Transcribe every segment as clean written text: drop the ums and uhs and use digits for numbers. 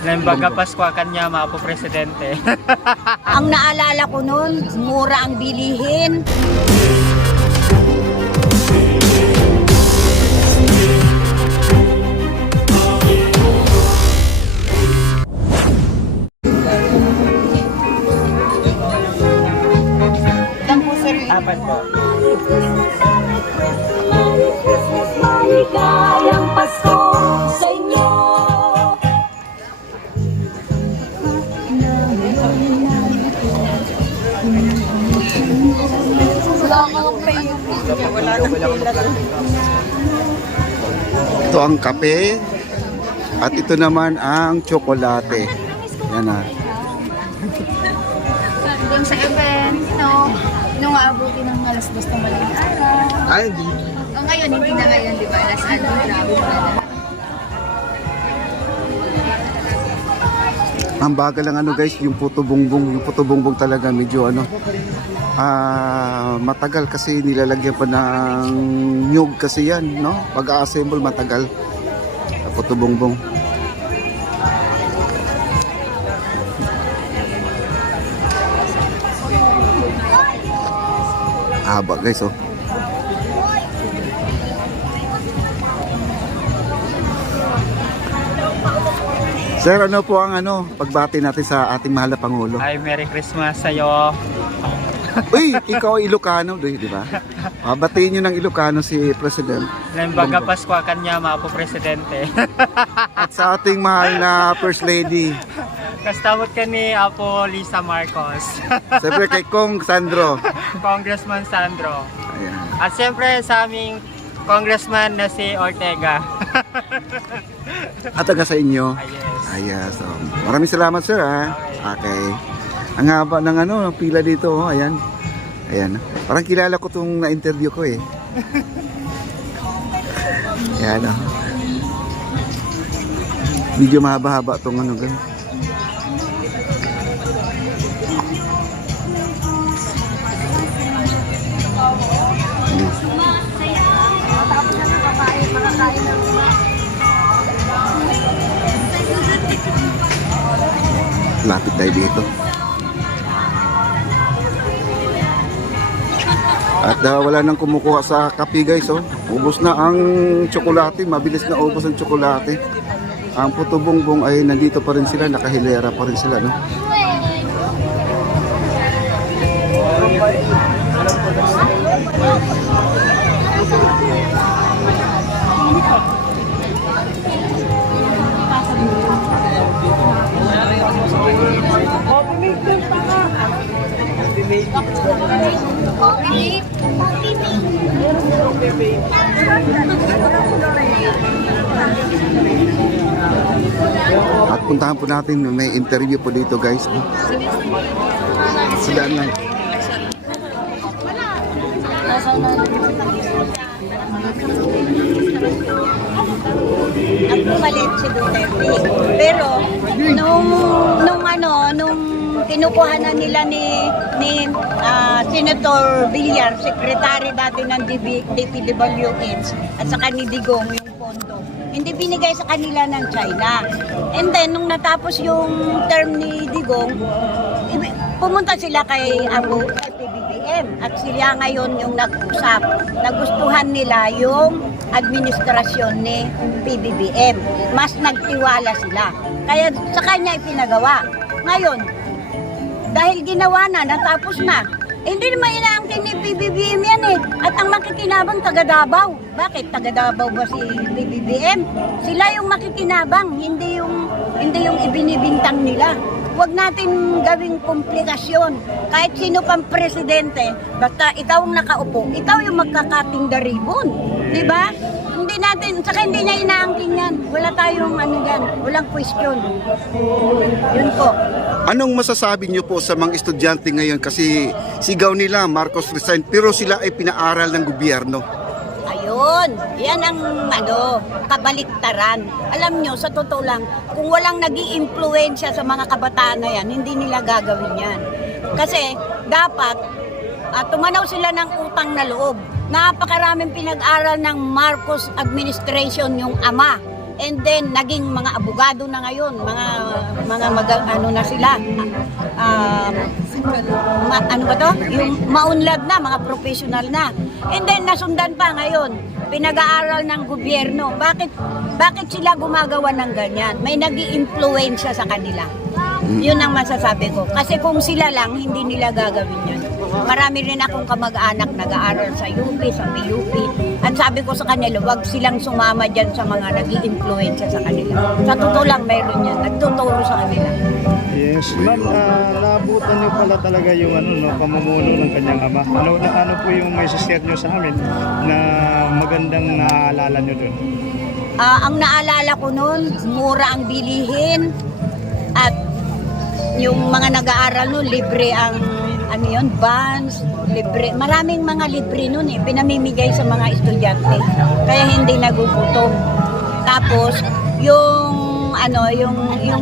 Lembaga Pasko kanya mga po presidente. Ang naalala ko noon, mura ang bilihin. Apat po. Maligayang Pasko sa inyo. Ito ang kape at ito naman ang tsokolate. Yan na. Doon sa event, nung aabutin ng alas 2 ng madaling araw. Ay, O ngayon, hindi na ngayon, di ba? Alas ano, grabe mo na. ang bagal lang ano guys, yung puto bongbong. Yung puto bongbong talaga medyo ano, matagal kasi nilalagyan pa ng nyug kasi yan, no? Pag-a-assemble matagal. Puto bongbong. Haba guys, oh. Sir, ano po ang pagbati natin sa ating mahal na Pangulo? Ay, Merry Christmas sa'yo. Uy, ikaw ay Ilocano, di ba? Batiin nyo ng Ilocano si President. Lembaga Pasko kanya mga po presidente. At sa ating mahal na First Lady. Kastamot ka ni Apo Lisa Marcos. Siyempre kay Kong Sandro. Congressman Sandro. Ayan. At siyempre sa aming congressman na si Ortega. At taga sa inyo. Yes. Ayos. So, maraming salamat sir ha. Okay. Ang haba ng ng pila dito. Oh. Ayan. Ayan. Parang kilala ko itong na-interview ko eh. Ayan oh. Medyo mahaba-haba itong ganun. Lapit tayo dito. At wala nang kumukuha sa kape guys, oh. Ubos na ang tsokolate, mabilis na ubos ang tsokolate. Ang puto bongbong ay nandito pa rin sila, nakahilera pa rin sila, no? At puntahan po natin, may interview po dito guys. Sadaan lang. Ang pumalit si Duterte. Pero nung kinukuhanan nila ni Senator Villar, secretary dati ng DPWH at saka ni Digong yung pondo, hindi binigay sa kanila ng China. And then nung natapos yung term ni Digong, pumunta sila kay PBBM at sila ngayon yung nag-usap. Nagustuhan nila yung administrasyon ni PBBM. Mas nagtiwala sila. Kaya sa kanya ipinagawa. Ngayon, dahil ginawa na, natapos na, hindi naman inaangkin ni PBBM yan eh. At ang makikinabang taga Davao. Bakit? Taga Davao ba si PBBM? Sila yung makikinabang, hindi yung ibinibintang nila. Huwag natin gawing komplikasyon. Kahit sino pang presidente, basta ikaw ang nakaupo, ikaw yung magkakating the ribbon. Diba? Hindi natin, saka hindi niya inaangkin yan. Wala tayong yan, walang question. Yun po. Anong masasabi niyo po sa mga estudyante ngayon? Kasi sigaw nila, Marcos resign, pero sila ay pinaaral ng gobyerno. Ayun, yan ang kabaliktaran. Alam nyo, sa totoo lang, kung walang nag-i-impluwensya sa mga kabataan na yan, hindi nila gagawin yan. Kasi dapat tumanaw sila ng utang na loob. Napakaraming pinag-aral ng Marcos administration yung ama. And then naging mga abogado na ngayon, ano na sila. Ano ba to? Yung maunlad na, mga professional na. And then nasundan pa ngayon, pinag-aaral ng gobyerno. Bakit sila gumagawa ng ganyan? May nag-i-impluwensya sa kanila. Yun ang masasabi ko. Kasi kung sila lang, hindi nila gagawin yun. Marami rin akong kamag-anak nag-aaral sa UP, sa PUP. At sabi ko sa kanila, wag silang sumama dyan sa mga nag-i-influensya sa kanila. Sa totoo lang, mayroon yan. Nagtuturo sa kanila. Yes, ma'am, naabutan niyo pala talaga yung pamumuno ng kanyang ama. Ano po yung may share niyo sa amin na magandang naaalala niyo doon? Ang naalala ko noon, mura ang bilihin at yung mga nag-aaral noon, libre ang vans, libre. Maraming mga libre noon pinamimigay sa mga estudyante. Kaya hindi nagugutom. Tapos yung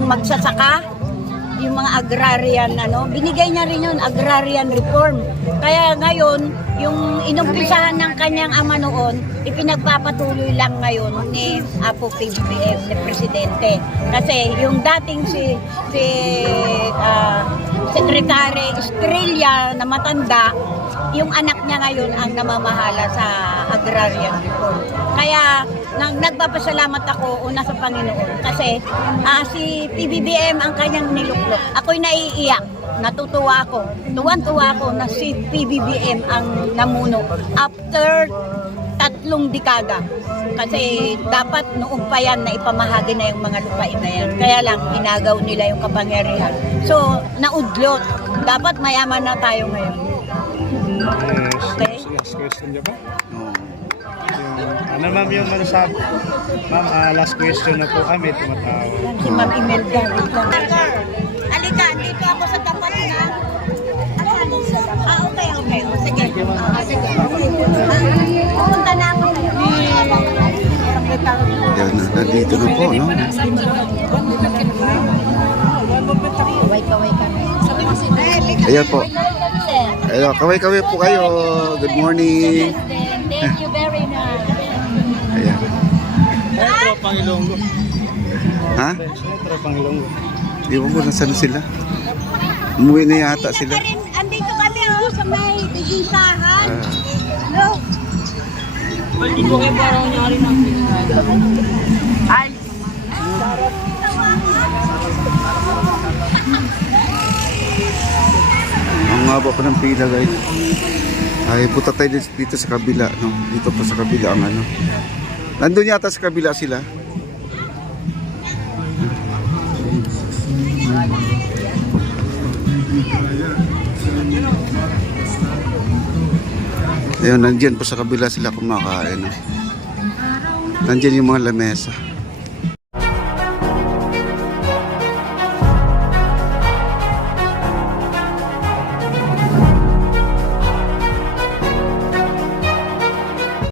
magsasaka, yung mga agrarian binigay niya rin yun, agrarian reform. Kaya ngayon, yung inumpisahan ng kanyang ama noon, ipinagpapatuloy lang ngayon ni Apo PBBM, ni Presidente. Kasi yung dating si Secretary Estrella na matanda, yung anak niya ngayon ang namamahala sa agrarian reform. Kaya nagpapasalamat ako una sa Panginoon kasi si PBBM ang kanyang niluklok. Ako'y naiiyak, natutuwa ako. Tuwan-tuwa ako na si PBBM ang namuno after 3 dekada. Kasi dapat noong pa yan na ipamahagi na yung mga lupain na yan. Kaya lang, inagaw nila yung kapangyarihan. So, naudlot. Dapat mayaman na tayo ngayon. Yes, last question niyo ba? Ano ma'am yung masasabi? Ma'am, last question na po kami, tumatawag. Si Ma'am Imelda. Alika, dito ako sa tapat na. Okay. Sige. Pupunta na ako sa'yo. Yan, nandito na po, no? Kaway-kaway kami. Ayan po. Ayan, kaway-kaway po kayo. Good morning. Thank you very much. Ayan. Tropang Ilonggo. Ha? Tropang Ilonggo. Di ba po nasaan sila? Umuwi na yata sila. Andito kami sa may bigisahan. No. Ay. Ang haba pa ng pila, guys. Ay, punta tayo dito sa kabila, no? Dito po sa kabila ang nandun yata sa kabila sila. Ayun, nandyan po sa kabila sila kumakain, no? Nandyan yung mga lamesa.